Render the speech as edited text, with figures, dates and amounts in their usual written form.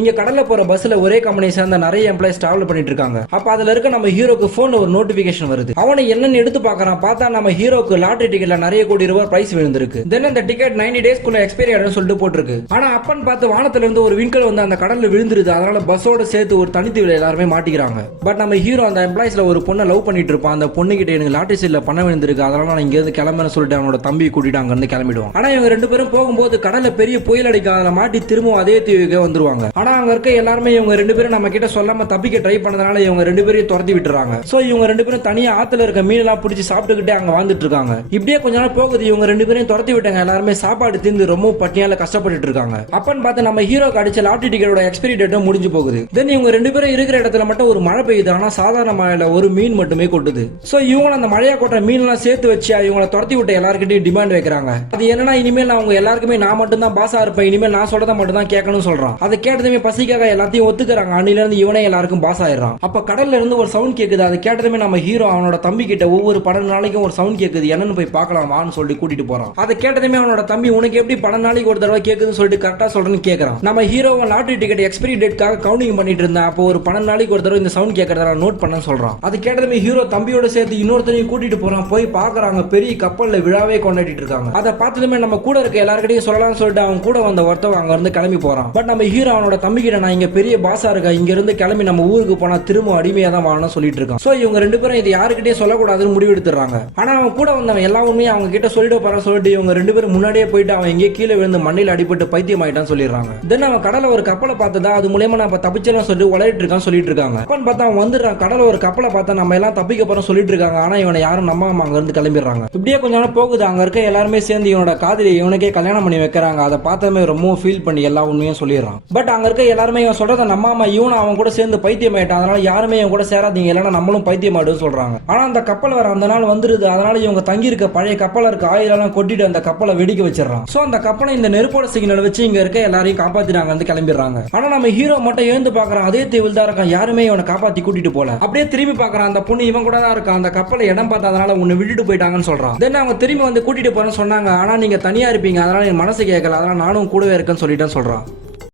இங்க கடல்ல போற பஸ்ல ஒரே கம்பெனி சேர்ந்த நிறைய எம்ப்ளாயிஸ் டிராவல் பண்ணிட்டு இருக்காங்க. அப்ப அதுல இருக்க நம்ம ஹீரோக்கு போன்ல ஒரு நோட்டிபிகேஷன் வருது. அவனை என்னன்னு எடுத்து பாக்குறான். பார்த்தா நம்ம ஹீரோக்கு லாட்டரி டிக்கெட்ல நிறைய கோடி ரூபாய் பிரைஸ் விழுந்திருக்கு. தென் அந்த டிக்கெட் 90 டேஸ்க்குள்ள எக்ஸ்பைரி ஆயிடும் சொல்லிட்டு போட்டிருக்கு. ஆனா அப்பன் பார்த்து வானத்துல இருந்து ஒரு விண்கல் வந்து அந்த கடல்ல விழுந்துருது. அதனால பஸ்ஸோட சேர்த்து ஒரு தனித்தீவுல எல்லாருமே மாட்டிக்கிறாங்க. பட் நம்ம ஹீரோ அந்த எம்ப்ளாயிஸ்ல ஒரு பொண்ணை லவ் பண்ணிட்டு இருப்பான். அந்த பொண்ணு கிட்ட எனக்கு லாட்டரி சீட்ல பணம் விழுந்திருக்கு, அதனால நான் இங்க இருந்து கிளம்புறேன்னு சொல்லிட்டு அவனோட தம்பி கூட்டிட்டு அங்க இருந்து கிளம்பிடுவான். ஆனா இவங்க ரெண்டு பேரும் போகும்போது கடல்ல பெரிய புயல் அடிக்கும். அதில் மாட்டி திரும்பவும் அதே தீவுக்கு வந்துருவாங்க. ஆனா அங்க இருக்க எல்லாரும் இவங்க ரெண்டு பேரும் நம்ம கிட்ட சொல்லாம தப்பிக்க ட்ரை பண்ணதுனால இவங்க ரெண்டு பேரையும் துரத்தி விட்டுறாங்க. சோ இவங்க ரெண்டு பேரும் தனியா ஆத்துல இருக்க மீனெல்லாம் பிடிச்சி சாப்பிட்டுக்கிட்டே அங்க வாழ்ந்துட்டு இருக்காங்க. இப்படியே கொஞ்ச நாள் போகுது. இவங்க ரெண்டு பேரையும் துரத்தி விட்டாங்க. எல்லாருமே சாப்பாடு தீர்ந்து ரொம்ப பட்டினியால கஷ்டப்பட்டு இருக்காங்க. அப்பன்னு பார்த்து நம்ம ஹீரோக்கு அடிச்ச லாட்டரி டிக்கெட்டோட எக்ஸ்பைரி டேட்டும் முடிஞ்சு போகுது. தென் இவங்க ரெண்டு பேரும் இருக்கிற இடத்துல மட்டும் ஒரு மழை பெய்யுது. ஆனா சாதாரண மழையில ஒரு மீன் மட்டுமே கொட்டுது. சோ இவங்க அந்த மழையா கொட்டுற மீன் எல்லாம் சேர்த்து வச்சு இவங்களை துரத்தி விட்ட எல்லாருக்கிட்டையும் டிமாண்ட் வைக்கிறாங்க. அது என்னன்னா, இனிமேல் அவங்க எல்லாருக்குமே நான் மட்டும் தான் பாஸா இருப்பேன், இனிமேல் நான் சொல்றதை மட்டும் தான் கேட்கணும்னு சொல்றான். அதை கேட்டதுமே பசிக்காக எல்லாத்தையும் ஒத்துக்கிறாங்க. அன்னில இருந்து இவனே எல்லாருக்கும் பாஸ் ஆயிடுறான். அப்ப கடல்ல இருந்து ஒரு சவுண்ட் கேக்குது. அது கேட்டதுமே நம்ம ஹீரோ அவனோட தம்பி கிட்ட ஒவ்வொரு 12 நாளைக்கும் ஒரு சவுண்ட் கேக்குது, என்னன்னு போய் பார்க்கலாம் வான்னு சொல்லி கூட்டிட்டு போறான். அதை கேட்டதுமே அவனோட தம்பி உனக்கு எப்படி 12 நாளைக்கு ஒரு தடவை கேக்குதுன்னு சொல்லிட்டு கரெக்டா சொல்றேன்னு கேக்குறான். நம்ம ஹீரோவை லாட்டரி டிக்கெட் எக்ஸ்பைரி டேட்காக கவுண்டிங் பண்ணிட்டு இருந்தா. அப்போ ஒரு 12 நாளைக்கு ஒரு தடவை இந்த சவுண்ட் கேட்கறத நோட் பண்ண சொல்றான். அது கேட்டதுமே ஹீரோ தம்பியோட சேர்த்து இன்னொருத்தரையும் கூட்டிட்டு போறான். போய் பாக்குறாங்க பெரிய கப்பல்ல விழாவே கொண்டாடிட்டு இருக்காங்க. அதை பார்த்ததுமே நம்ம கூட இருக்க எல்லாருக்கிட்டையும் சொல்லலாம்னு சொல்லிட்டு அவன் கூட வந்த ஒருத்தவங்க அங்க இருந்து கிளம்பி போறான். பட் நம்ம ஹீரோ அவனோட தம்பி கிட்ட நான் இங்க பெரிய பாஸா இருக்கா, இங்க இருந்து கிளம்பி நம்ம ஊருக்கு போனா திரும்ப அடிமையா தான் வாழணும் சொல்லிட்டு இருக்கான். சோ இவங்க ரெண்டு பேரும் இது யாருக்கிட்டே சொல்லக்கூடாதுன்னு முடிவு எடுத்துறாங்க. ஆனா அவன் கூட வந்தவன் எல்லா உண்மையும் அவங்க கிட்ட சொல்லிட்டு போற சொல்லிட்டு இவங்க ரெண்டு பேரும் முன்னாடியே போயிட்டு அவன் எங்கேயே கீழே விழுந்து மண்ணில் அடிபட்டு பைத்தியம் ஆயிட்டான்னு சொல்லிடுறாங்க. தென் அவன் கடல ஒரு கப்பலை பார்த்ததா அது மூலமா நம்ம தப்பிச்சலாம் சொல்லிட்டு உளறிட்டு இருக்கான்னு சொல்லிட்டு இருக்காங்க. அப்பன்னு பார்த்தா அவன் வந்துடுறான். கடல ஒரு கப்பலை பார்த்தா நம்ம எல்லாம் தப்பிக்க போறோம் சொல்லிட்டு இருக்காங்க. ஆனா இவனை யாரும் நம்பாம அங்க இருந்து கிளம்பிடுறாங்க. இப்படியே கொஞ்ச நாள் போகுது. அங்க இருக்க எல்லாருமே சேர்ந்து இவனோட காதலி இவனுக்கே கல்யாணம் பண்ணி வைக்கிறாங்க. அதை பார்த்ததுமே ரொம்ப ஃபீல் பண்ணி எல்லா உண்மையும் சொல்லிடுறான். பட் அங்க இருக்க எல்லாருமே இவன் சொல்றதை நம்பாம இவன் அவன் கூட சேர்ந்து பைத்தியம் ஆயிட்டான். அதனால யாருமே இவன் கூட சேராதீங்க, இல்லைன்னா நம்மளும் பைத்தியம் ஆயிடும் சொல்றாங்க. ஆனா அந்த கப்பல் வர அந்த நாள் வந்துருது. அதனால இவங்க தங்கி இருக்க பழைய கப்பல இருக்க ஆயில் எல்லாம் கொட்டிட்டு அந்த கப்பலை வெடிக்க வச்சிடறான். சோ அந்த கப்பலை இந்த நெருப்போட சிக்னல் வச்சு இங்க இருக்க எல்லாரையும் காப்பாத்தினாங்க வந்து கிளம்பிடுறாங்க. ஆனா நம்ம ஹீரோ மட்டும் எழுந்து பாக்குறான். அதே தீவில் தான் இருக்கான். யாருமே இவனை காப்பாத்தி கூட்டிட்டு போல. அப்படியே திரும்பி பாக்குறான். அந்த பொண்ணு இவன் கூட தான் இருக்கான். அந்த கப்பலை இடம் பார்த்ததுனால உன்னை விட்டுட்டு போயிட்டாங்கன்னு சொல்றான். தென் அவங்க திரும்பி வந்து கூட்டிட்டு போறேன்னு சொன்னாங்க. ஆனா நீங்க தனியா இருப்பீங்க, அதனால என் மனசு கேட்கல, அதனால நானும் கூடவே இருக்கேன்னு சொல்லிட்டேன்னு சொல்றான்.